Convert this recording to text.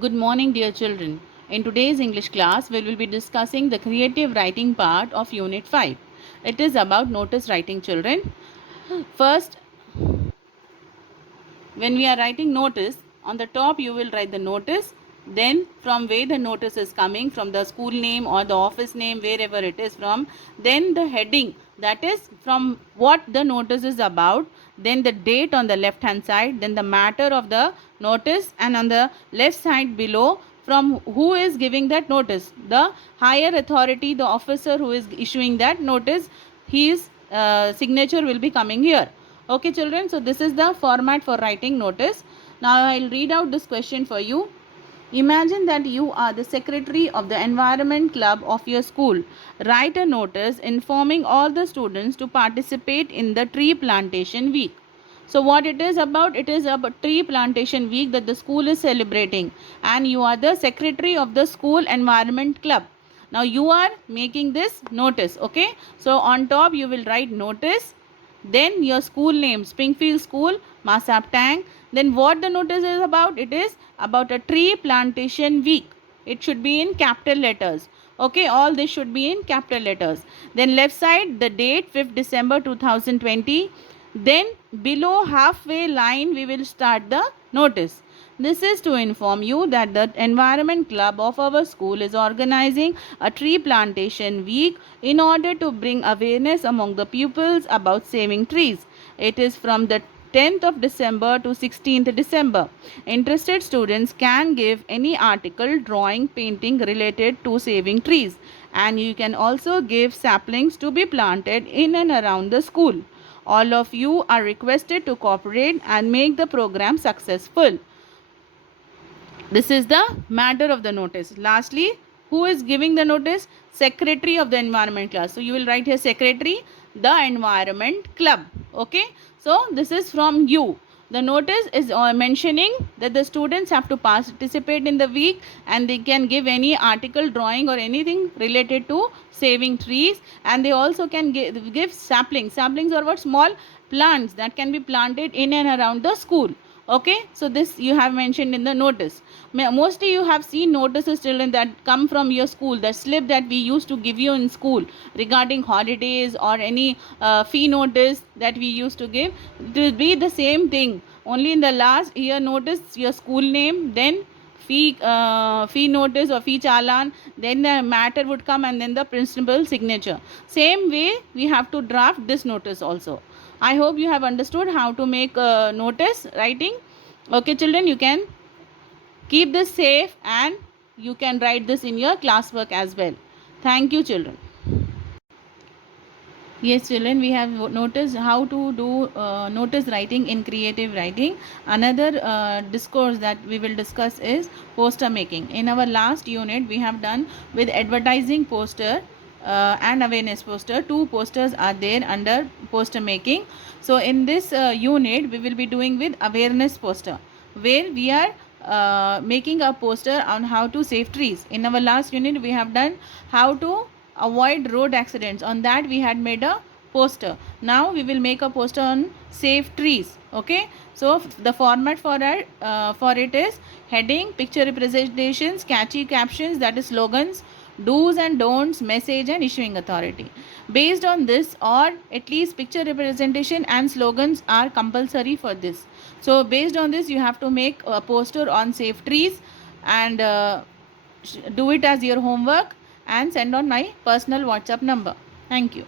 Good morning, dear children. In today's English class, we will be discussing the creative writing part of Unit 5. It is about notice writing, children. First, when we are writing notice, on the top you will write the notice, then from where the notice is coming, from the school name or the office name, wherever it is from, then the heading, that is from what the notice is about, then the date on the left hand side, then the matter of the notice, and on the left side below, from who is giving that notice, the higher authority, the officer who is issuing that notice, his signature will be coming here. Okay, children, so this is the format for writing notice. Now I'll read out this question for you. Imagine that you are the secretary of the environment club of your school. Write a notice informing all the students to participate in the tree plantation week. So what it is about? It is about tree plantation week that the school is celebrating, and you are the secretary of the school environment club. Now you are making this notice. Okay, so on top you will write notice, then your school name, Springfield School, Masaptang. Then what the notice is about? It is about a tree plantation week. It should be in capital letters. Okay, all this should be in capital letters. Then left side, the date 5th December 2020. Then below halfway line we will start the notice. This is to inform you that the environment club of our school is organizing a tree plantation week in order to bring awareness among the pupils about saving trees. It is from the 10th of December to 16th December. Interested students can give any article, drawing, painting related to saving trees, and you can also give saplings to be planted in and around the school. All of you are requested to cooperate and make the program successful. This is the matter of the notice. Lastly, who is giving the notice? Secretary of the environment class. So you will write here secretary, the environment club. Okay. So this is from you. The notice is mentioning that the students have to participate in the week, and they can give any article, drawing, or anything related to saving trees, and they also can give saplings. Saplings are what? Small plants that can be planted in and around the school. Okay, so this you have mentioned in the notice. Mostly you have seen notices, children, that come from your school, the slip that we used to give you in school regarding holidays or any fee notice that we used to give. It will be the same thing, only in the last year notice your school name, then fee notice or fee challan, then the matter would come, and then the principal signature. Same way we have to draft this notice also. I hope you have understood how to make notice writing. Okay, children, you can keep this safe, and you can write this in your classwork as well. Thank you, children. Yes, children, we have noticed how to do notice writing in creative writing. Another discourse that we will discuss is poster making. In our last unit, we have done with advertising poster and awareness poster. Two posters are there under poster making. So in this unit, we will be doing with awareness poster, where we are making a poster on how to save trees. In our last unit, we have done how to avoid road accidents. On that we had made a poster. Now we will make a poster on save trees. Okay, so the format for it is heading, picture representations, catchy captions, that is slogans, do's and don'ts, message, and issuing authority. Based on this, or at least picture representation and slogans are compulsory for this. So based on this, you have to make a poster on save trees, and do it as your homework, and send on my personal WhatsApp number. Thank you.